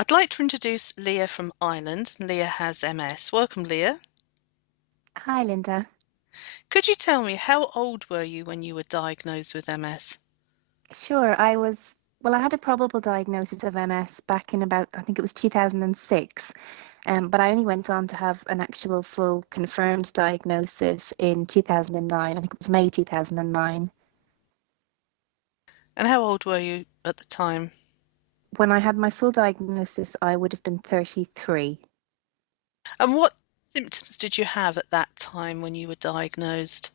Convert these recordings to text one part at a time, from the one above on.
I'd like to introduce Leah from Ireland. Leah has MS. Welcome, Leah. Hi, Linda. Could you tell me how old were you when you were diagnosed with MS? Sure, I had a probable diagnosis of MS back in about, I think it was 2006, but I only went on to have an actual full confirmed diagnosis in 2009. I think it was May 2009. And how old were you at the time? When I had my full diagnosis, I would have been 33. And what symptoms did you have at that time when you were diagnosed?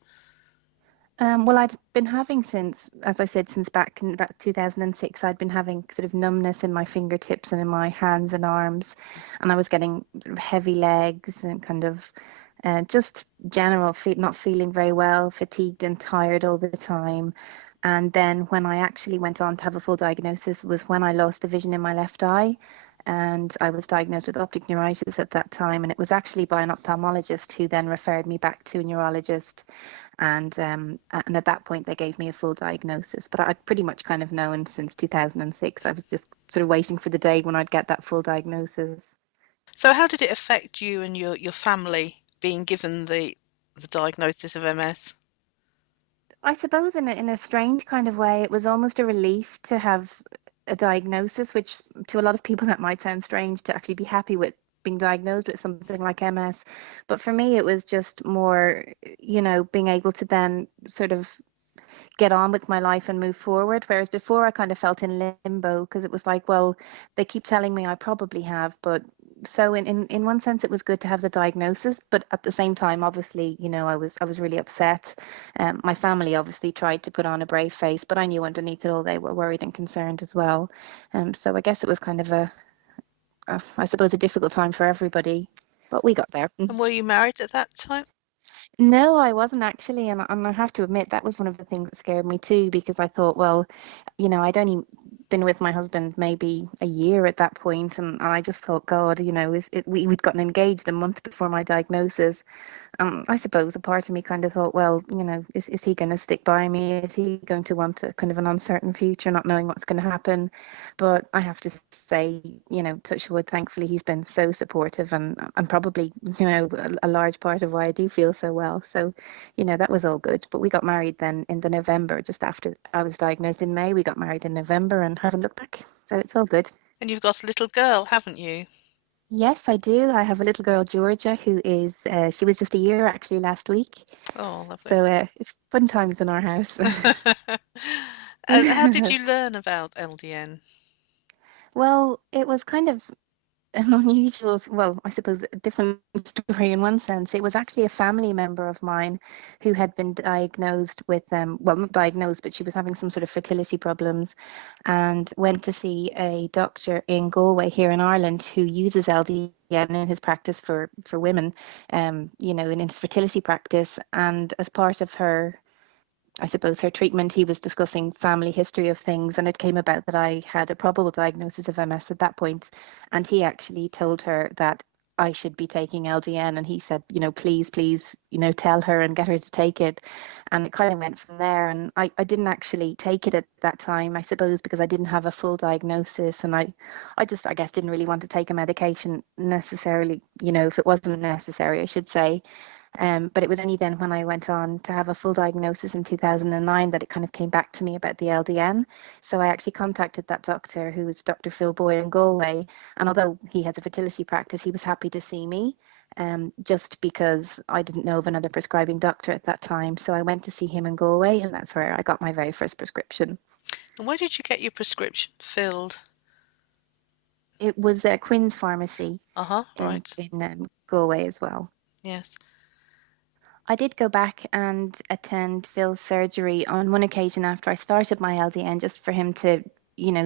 Well, I'd been having since, as I said, since back in about 2006, I'd been having sort of numbness in my fingertips and in my hands and arms, and I was getting sort of heavy legs and kind of just general fe not feeling very well, fatigued and tired all the time. And then when I actually went on to have a full diagnosis was when I lost the vision in my left eye. And I was diagnosed with optic neuritis at that time, and it was actually by an ophthalmologist who then referred me back to a neurologist and at that point they gave me a full diagnosis. But I'd pretty much kind of known since 2006. I was just sort of waiting for the day when I'd get that full diagnosis. So how did it affect you and your family being given the diagnosis of MS? I suppose in a strange kind of way, it was almost a relief to have a diagnosis, which to a lot of people that might sound strange to actually be happy with being diagnosed with something like MS. But for me, it was just more, being able to then sort of get on with my life and move forward. Whereas before I kind of felt in limbo because it was like, well, they keep telling me I probably have, but so in one sense it was good to have the diagnosis, but at the same time, obviously, I was really upset. My family obviously tried to put on a brave face, but I knew underneath it all they were worried and concerned as well. So I guess it was kind of I suppose, a difficult time for everybody, but we got there. And were you married at that time? No, I wasn't actually, and I have to admit that was one of the things that scared me too, because I thought, well, I'd only been with my husband maybe a year at that point, and I just thought, God, we'd gotten engaged a month before my diagnosis. I suppose a part of me kind of thought, well, is he going to stick by me? Is he going to want a kind of an uncertain future, not knowing what's going to happen? But I have to say, touch wood, thankfully he's been so supportive and probably, a large part of why I do feel so well. So, that was all good. But we got married then in the November, just after I was diagnosed in May. We got married in November and haven't looked back. So it's all good. And you've got a little girl, haven't you? Yes, I do. I have a little girl, Georgia, she was just a year actually last week. Oh, lovely. So it's fun times in our house. And how did you learn about LDN? Well, it was kind of an unusual, well, I suppose a different story in one sense. It was actually a family member of mine who had been diagnosed with, well, not diagnosed, but she was having some sort of fertility problems and went to see a doctor in Galway here in Ireland who uses LDN in his practice for women, in his fertility practice. And as part of I suppose, her treatment, he was discussing family history of things, and it came about that I had a probable diagnosis of MS at that point, and he actually told her that I should be taking LDN, and he said, please, please, tell her and get her to take it, and it kind of went from there. And I didn't actually take it at that time, I suppose, because I didn't have a full diagnosis, and I just, I guess, didn't really want to take a medication necessarily, if it wasn't necessary, I should say. But it was only then when I went on to have a full diagnosis in 2009 that it kind of came back to me about the LDN. So I actually contacted that doctor, who was Dr. Phil Boy in Galway. And although he has a fertility practice, he was happy to see me, just because I didn't know of another prescribing doctor at that time. So I went to see him in Galway, and that's where I got my very first prescription. And where did you get your prescription filled? It was a Quinn's Pharmacy Uh-huh, in, right. in Galway as well. Yes. I did go back and attend Phil's surgery on one occasion after I started my LDN just for him to,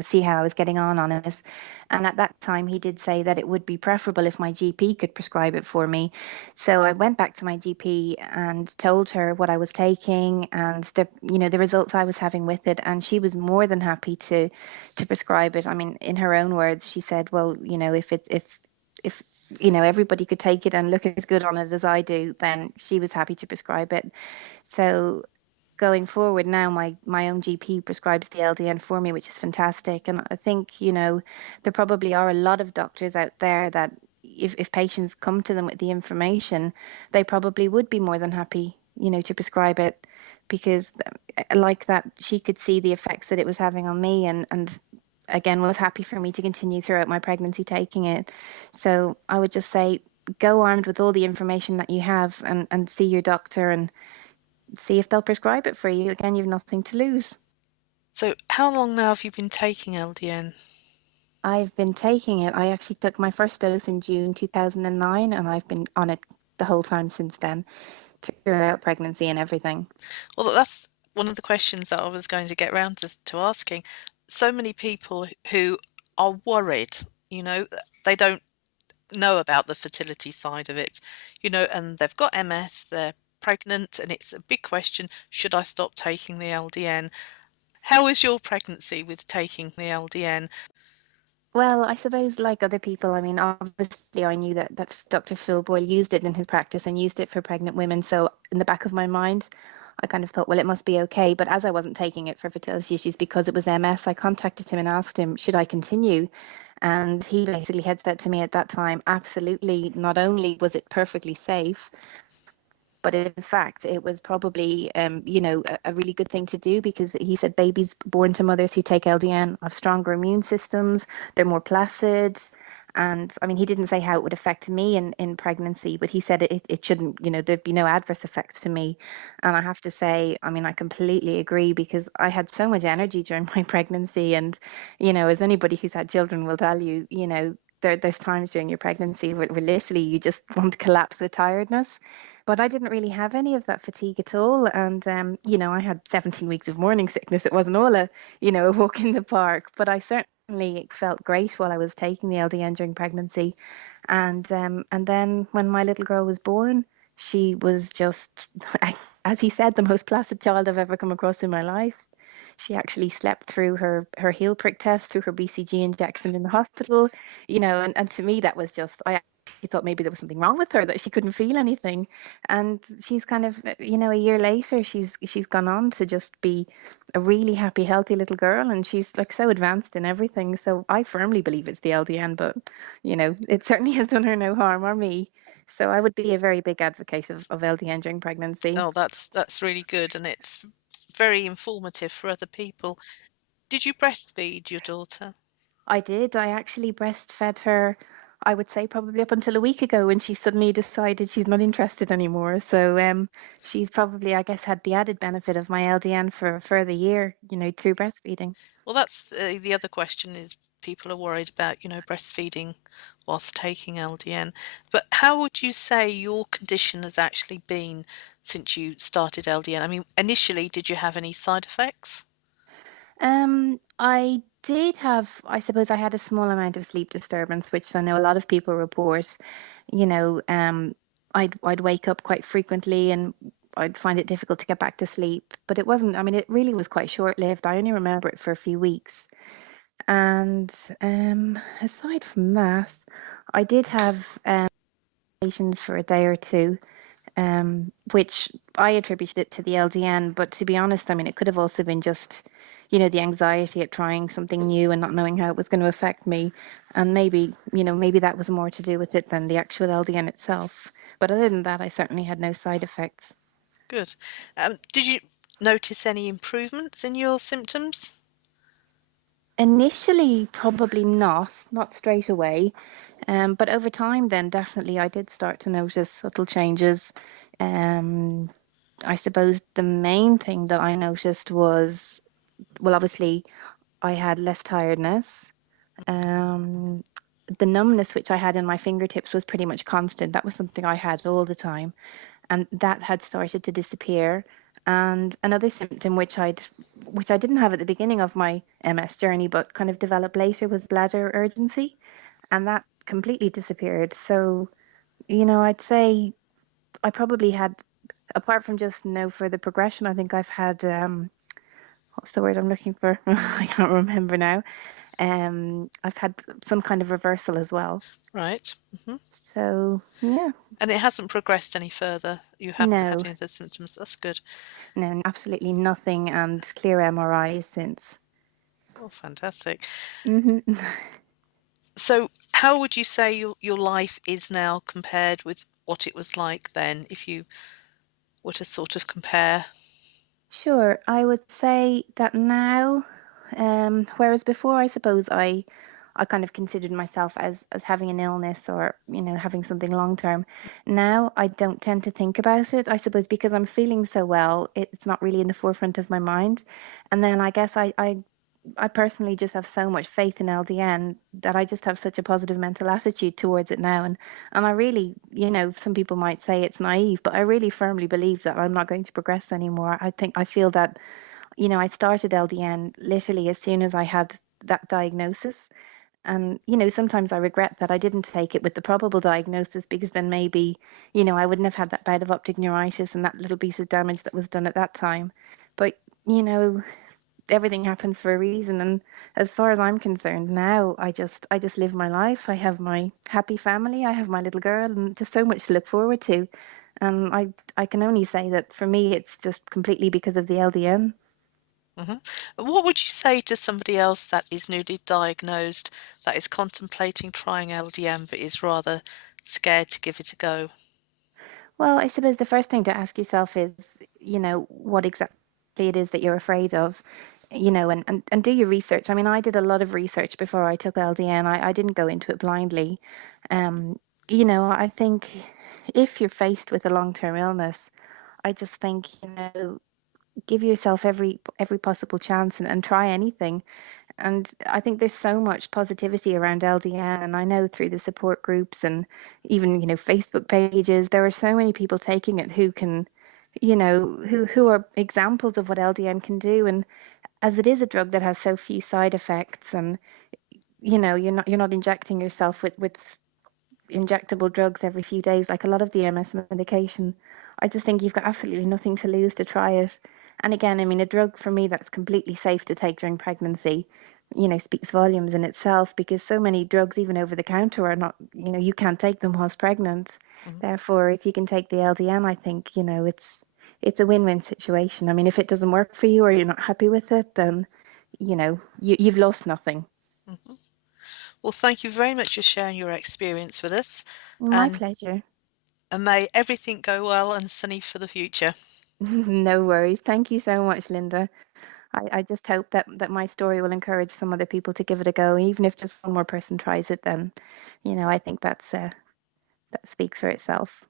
see how I was getting on it. And at that time, he did say that it would be preferable if my GP could prescribe it for me. So I went back to my GP and told her what I was taking and the results I was having with it. And she was more than happy to prescribe it. I mean, in her own words, she said, well, if everybody could take it and look as good on it as I do, then she was happy to prescribe it. So going forward now, my own GP prescribes the LDN for me, which is fantastic. And I think, there probably are a lot of doctors out there that if patients come to them with the information, they probably would be more than happy, to prescribe it because like that, she could see the effects that it was having on me and again was happy for me to continue throughout my pregnancy taking it. So I would just say go armed with all the information that you have and see your doctor and see if they'll prescribe it for you. Again, you've nothing to lose. So how long now have you been taking LDN? I've been taking it. I actually took my first dose in June 2009, and I've been on it the whole time since then, throughout pregnancy and everything. Well, that's one of the questions that I was going to get round to asking. So many people who are worried, you know, they don't know about the fertility side of it, and they've got MS, they're pregnant, and it's a big question, should I stop taking the LDN? How is your pregnancy with taking the LDN? Well, I suppose like other people, I mean, obviously I knew that Dr. Phil Boyle used it in his practice and used it for pregnant women. So in the back of my mind, I kind of thought, well, it must be okay. But as I wasn't taking it for fertility issues because it was MS, I contacted him and asked him, should I continue? And he basically had said to me at that time, absolutely, not only was it perfectly safe, but in fact, it was probably, a really good thing to do because he said babies born to mothers who take LDN have stronger immune systems, they're more placid. And I mean, he didn't say how it would affect me in pregnancy, but he said it shouldn't, there'd be no adverse effects to me. And I have to say, I mean, I completely agree because I had so much energy during my pregnancy. And, as anybody who's had children will tell you, there's times during your pregnancy where literally you just want to collapse with tiredness. But I didn't really have any of that fatigue at all. And, I had 17 weeks of morning sickness. It wasn't all a walk in the park, but I certainly felt great while I was taking the LDN during pregnancy. And then when my little girl was born, she was just, as he said, the most placid child I've ever come across in my life. She actually slept through her heel prick test, through her BCG injection in the hospital, and to me that was just, I actually thought maybe there was something wrong with her, that she couldn't feel anything. And she's kind of, a year later, she's gone on to just be a really happy, healthy little girl, and she's like so advanced in everything. So I firmly believe it's the LDN, but it certainly has done her no harm, or me. So I would be a very big advocate of LDN during pregnancy. Oh, that's really good, and it's very informative for other people. Did you breastfeed your daughter? I did. I actually breastfed her, I would say probably up until a week ago when she suddenly decided she's not interested anymore. So she's probably, I guess, had the added benefit of my LDN for a further year, through breastfeeding. Well, that's the other question is people are worried about, breastfeeding whilst taking LDN. But how would you say your condition has actually been since you started LDN? I mean, initially, did you have any side effects? I did have, I suppose I had a small amount of sleep disturbance, which I know a lot of people report. You know, um, I'd wake up quite frequently and I'd find it difficult to get back to sleep. But it wasn't, I mean, it really was quite short-lived. I only remember it for a few weeks. And aside from that, I did have patients for a day or two, which I attributed it to the LDN. But to be honest, I mean, it could have also been just, the anxiety at trying something new and not knowing how it was going to affect me. And maybe, maybe that was more to do with it than the actual LDN itself. But other than that, I certainly had no side effects. Good. Did you notice any improvements in your symptoms? Initially, probably not straight away. But over time, then definitely I did start to notice subtle changes. Um, I suppose the main thing that I noticed was, well, obviously, I had less tiredness. Um, the numbness which I had in my fingertips was pretty much constant. That was something I had all the time, and that had started to disappear. And another symptom which I didn't have at the beginning of my MS journey, but kind of developed later, was bladder urgency, and that completely disappeared. So, I'd say I probably had, apart from just no further progression, I think I've had what's the word I'm looking for? I can't remember now. I've had some kind of reversal as well. Right. So, yeah, And it hasn't progressed any further. You haven't had no, any of the symptoms. That's good. no, absolutely nothing, and clear MRIs since. Oh, fantastic. Hmm. So, how would you say your life is now compared with what it was like then, if you were to sort of compare? Sure, I would say that now, whereas before, I suppose I kind of considered myself as having an illness or, having something long term. Now I don't tend to think about it. I suppose because I'm feeling so well, it's not really in the forefront of my mind. And then I guess I personally just have so much faith in LDN that I just have such a positive mental attitude towards it now. And I really, some people might say it's naive, but I really firmly believe that I'm not going to progress anymore. I feel that, I started LDN literally as soon as I had that diagnosis. And, sometimes I regret that I didn't take it with the probable diagnosis, because then maybe, I wouldn't have had that bout of optic neuritis and that little piece of damage that was done at that time. But, you know, everything happens for a reason, and as far as I'm concerned now, I just live my life. I have my happy family, I have my little girl, and just so much to look forward to. And I can only say that for me it's just completely because of the LDN. hmm What would you say to somebody else that is newly diagnosed, that is contemplating trying LDM, but is rather scared to give it a go? Well, I suppose the first thing to ask yourself is, what exactly it is that you're afraid of, and do your research. I mean, I did a lot of research before I took LDN. I didn't go into it blindly. Um, I think if you're faced with a long-term illness, I just think, give yourself every possible chance, and try anything. And I think there's so much positivity around LDN, and I know through the support groups and even, Facebook pages, there are so many people taking it who can, who are examples of what LDN can do. And as it is a drug that has so few side effects, and you're not injecting yourself with injectable drugs every few days, like a lot of the MS medication. I just think you've got absolutely nothing to lose to try it. And again, I mean, a drug for me that's completely safe to take during pregnancy, speaks volumes in itself, because so many drugs, even over the counter, are not, you can't take them whilst pregnant. Mhm, Therefore, if you can take the LDN, I think, it's a win-win situation. I mean, if it doesn't work for you or you're not happy with it, then, you've lost nothing. mhm. Well, thank you very much for sharing your experience with us, My and, pleasure. and may everything go well and sunny for the future. No worries. Thank you so much, Linda. I just hope that my story will encourage some other people to give it a go. Even if just one more person tries it, then, I think that speaks for itself.